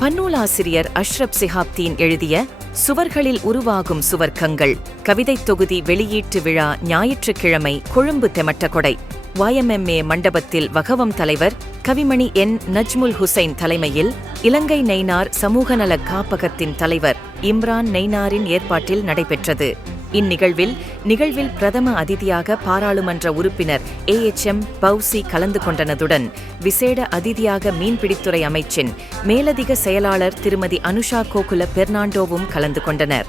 பன்னூலாசிரியர் அஷ்ரப் சிஹாப்தீன் எழுதிய சுவர்களில் உருவாகும் சுவர்க்கங்கள் கவிதைத் தொகுதி வெளியீட்டு விழா ஞாயிற்றுக்கிழமை கொழும்பு தெமட்டகொடை. YMMA மண்டபத்தில் வகவம் தலைவர் கவிமணி என். நஜ்முல் ஹுசைன் தலைமையில் இலங்கை நெய்னார் சமூகநல காப்பகத்தின் தலைவர் இம்ரான் நெய்னாரின் ஏற்பாட்டில் நடைபெற்றது. இந்நிகழ்வில் நிகழ்வில் பிரதம அதிதியாக பாராளுமன்ற உறுப்பினர் ஏஎச்எம் பவுசி கலந்து கொண்டனதுடன் விசேட அதிதியாக மீன்பிடித்துறை அமைச்சின் மேலதிக செயலாளர் திருமதி அனுஷா கோகுல பெர்னாண்டோவும் கலந்து கொண்டனர்.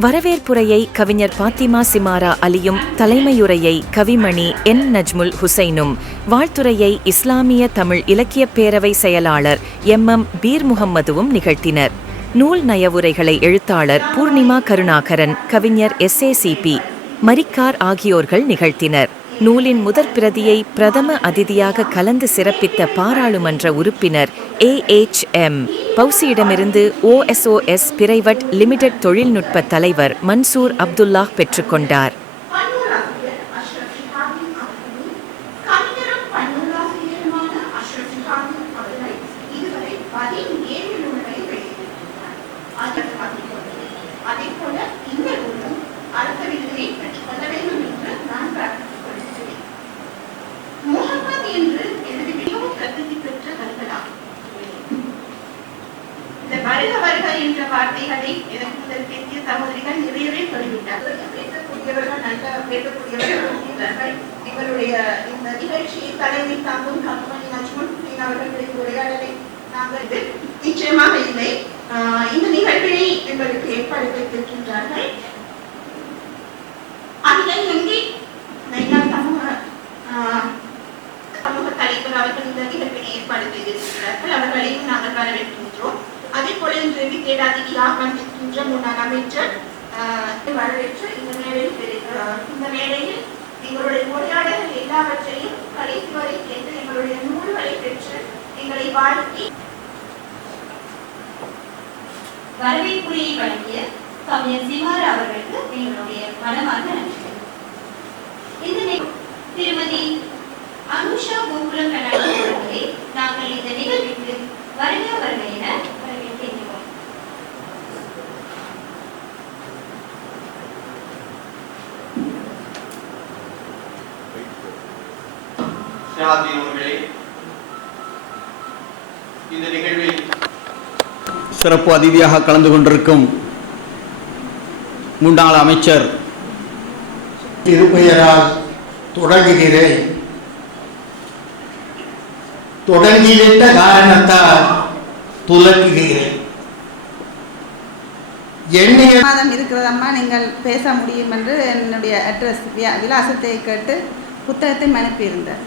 வரவேற்புரையை கவிஞர் பாத்திமா சிமாரா அலியும் தலைமையுரையை கவிமணி என் நஜ்முல் ஹுசைனும் வாழ்த்துரையை இஸ்லாமிய தமிழ் இலக்கியப் பேரவை செயலாளர் எம் எம் பீர் முகம்மதுவும் நிகழ்த்தினர். நூல் நயவுரைகளை எழுத்தாளர் பூர்ணிமா கருணாகரன் கவிஞர் S A C P Marikkar ஆகியோர்கள் நிகழ்த்தினர். நூலின் முதற் பிரதியை பிரதம அதிதியாக கலந்து சிறப்பித்த பாராளுமன்ற உறுப்பினர் ஏ எச் எம். பௌசியிடமிருந்து ஓஎஸ்ஓஎஸ் பிரைவட் லிமிடெட் தொழில்நுட்ப தலைவர் மன்சூர் அப்துல்லாஹ் பெற்றுக்கொண்டார் பேசக்கூடியவர்கள் இருக்கிறார்கள் எங்களுடைய இந்த நிகழ்ச்சியை தலைமை தாங்கும் கம்பெனி நஜ்மன் ஹுசைன் அவர்களுடைய உரையாடலை நாங்கள் நிச்சயமாக இல்லை. இந்த நிகழ்வினை எங்களுக்கு ஏற்பாடு வைத்திருக்கின்றார்கள் அதிலே நன்றி நைனா சமூக சமூக தலைவர் அவர்கள் இந்த நிகழ்வினை ஏற்பாடு செய்திருக்கிறார்கள் அவர்களையும் நாங்கள் வரவேற்கின்றோம். அதே போல இன்று விசேடாதிதியாக வந்திருக்கின்ற முன்னாள் அமைச்சர் வரவேற்று இந்த மேடையில் இந்த மேடையில் எங்களுடைய உரையாடல்கள் எல்லாவற்றையும் கடைசி வரை கேட்டு எங்களுடைய நூல்களை பெற்று எங்களை வாழ்த்தி வரவேற்புரையை வழங்கிய சமயம் சிமார் அவர்களுக்கு எங்களுடைய மனமான நன்றிகள். இந்த திருமதி அனுஷா கோகுலம் கண்ணாடி அவர்களை நாங்கள் இந்த நிகழ்விற்கு வருக வருக என அவர்களே இந்த நிகழ்வில் சிறப்பு அதிதியாக கலந்து கொண்டிருக்கும் முன்னாள் அமைச்சர் திருப்பெயரால் தொடங்குகிறேன். தொடங்கிவிட்ட காரணத்தால் துலக்குகிறேன். மாதம் இருக்கிறதம்மா நீங்கள் பேச முடியும் என்று என்னுடைய அட்ரஸ் விலாசத்தை கேட்டு புத்தகத்தை அனுப்பியிருந்தேன்.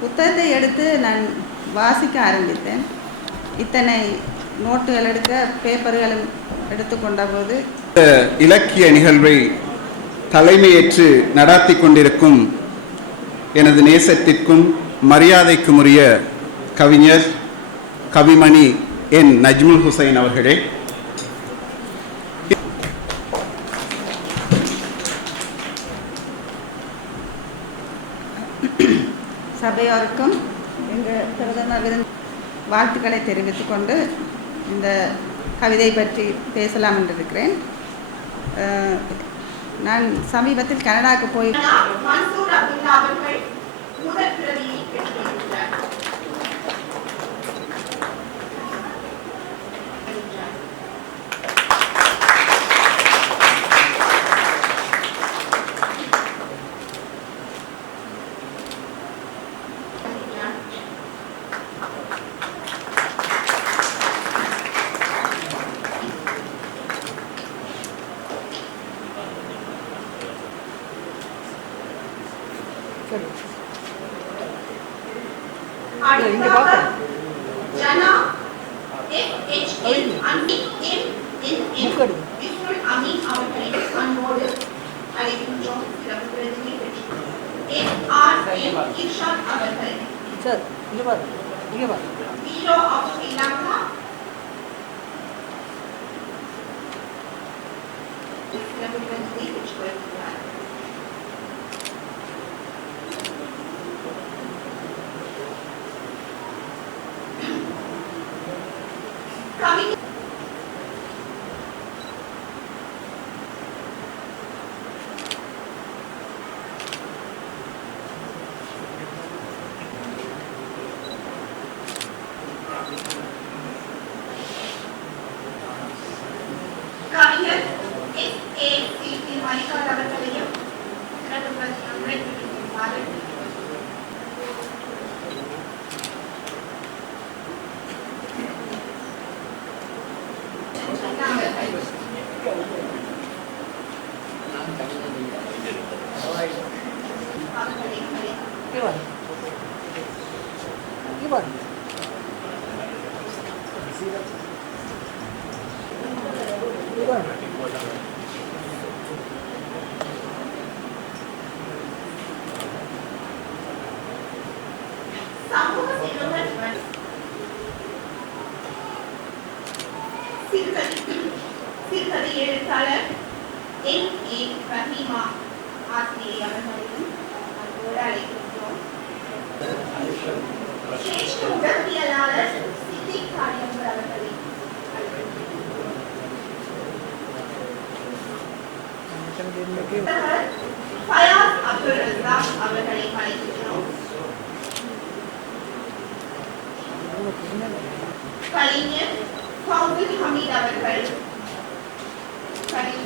புத்தகத்தை எடுத்து நான் வாசிக்க ஆரம்பித்தேன். இத்தனை நோட்டுகள் எடுக்க பேப்பர்களும் எடுத்துக்கொண்ட போது இலக்கிய நிகழ்வை தலைமையேற்று நடாத்தி கொண்டிருக்கும் எனது நேசத்திற்கும் மரியாதைக்கும் உரிய கவிஞர் கவிமணி என் நஜ்முல் ஹுசைன் அவர்களே சபையோருக்கும் எங்கள் பிரதமர் விருந்த வாழ்த்துக்களை தெரிவித்துக்கொண்டு இந்த கவிதை பற்றி பேசலாம் என்று இருக்கிறேன் நான் சமீபத்தில் கனடாவுக்கு போய் அடுத்ததாக ஜனா S H N Ameen N N N Ismul Ameen அவர்களை அன்போடு அழைக்கின்றோம் சிறப்பு விருதினை பெற்றுக் என் ஆர் எம் இர்ஷாத் அவர்கள் ஹீரோ ஆஃப் ஸ்ரீலங்கா சிறப்பு விருதினை பெற்றுக் கொள்கிறார் நாங்கள் சமூக Fayaç Abdurrezzak Abu Hanife Kalinyev Fawzi Hamid Abu Kalinyev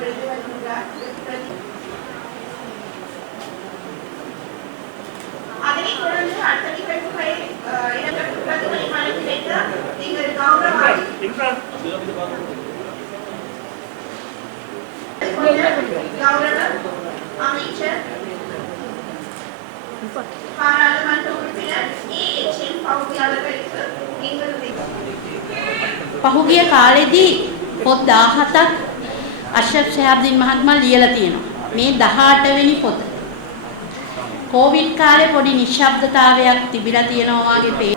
அவர்கள் பொழுது வருகின்றார் பிரதி அதனைத் தொடர்ந்து அடுத்த நிகழ்வுகளில் அஹ், இடம்பெற்ற பிரதிகளை அனுப்பி வைத்த எங்கள் கௌரவ கௌரவ அமைச்சர் பாராளுமன்ற உறுப்பினர் ஏ எச் எம் பௌதி அவர்களுக்கு எங்களுடைய පහුගිය කාලෙදී පොත් 17ක් අශ්රෆ් ශහබ්දීන් මහත්මයා ලියලා තියෙනවා. මේ 18 වෙනි පොත. කොවිඩ් කාලේ පොඩි නිශ්ශබ්දතාවයක් තිබිලා තියෙනවා වගේ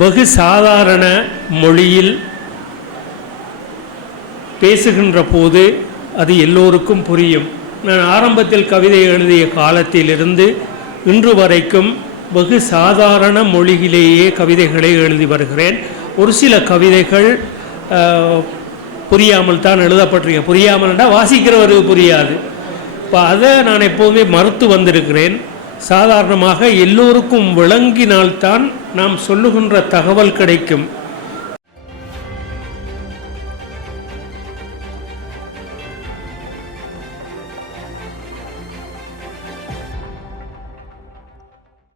வெகு சாதாரண மொழியில் பேசுகின்ற போது அது எல்லோருக்கும் புரியும். நான் ஆரம்பத்தில் கவிதை எழுதிய காலத்திலிருந்து இன்று வரைக்கும் வெகு சாதாரண மொழியிலேயே கவிதைகளை எழுதி வருகிறேன். ஒரு சில கவிதைகள் புரியாமல் தான் எழுதப்பட்டிருக்கேன் புரியாமல்னா வாசிக்கிறவருக்கு புரியாது. இப்போ அதை நான் எப்போதுமே மறுத்து வந்திருக்கிறேன். சாதாரணமாக எல்லோருக்கும் விளங்கினால்தான் நாம் சொல்லுகின்ற தகவல் கிடைக்கும்.